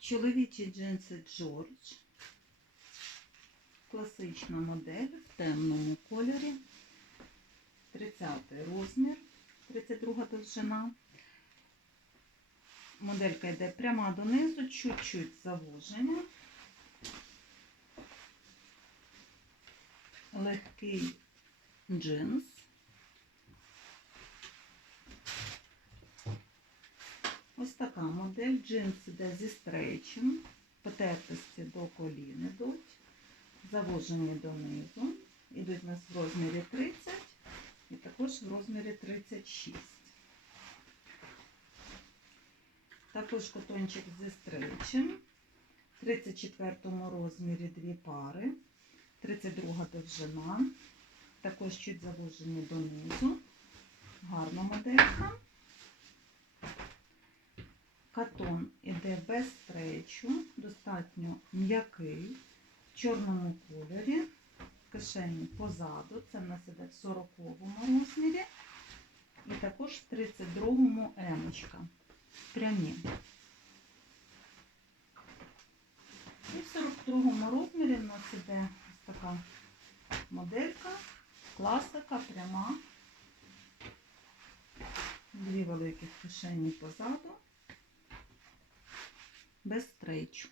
Чоловічі джинси Джордж. Класична модель в темному кольорі. 30 розмір, 32 довжина. Моделька йде пряма донизу, чуть-чуть завуження. Легкий джинс. Ось така модель. Джинс іде зі стрейчем, потертості до колін ідуть, завужені донизу. Ідуть у нас в розмірі 30 і також в розмірі 36. Також котончик зі стрейчем. В 34 розмірі дві пари, 32 довжина. Також чуть завужені донизу. Гарна моделька. Катон іде без стрейчу, достатньо м'який, в чорному кольорі, в кишені позаду, це в нас іде в 40 розмірі, і також в 32-му емочка. Прямі. І в 42-му розмірі в нас іде ось така моделька, класика, пряма, дві великих кишені позаду без стрейчу.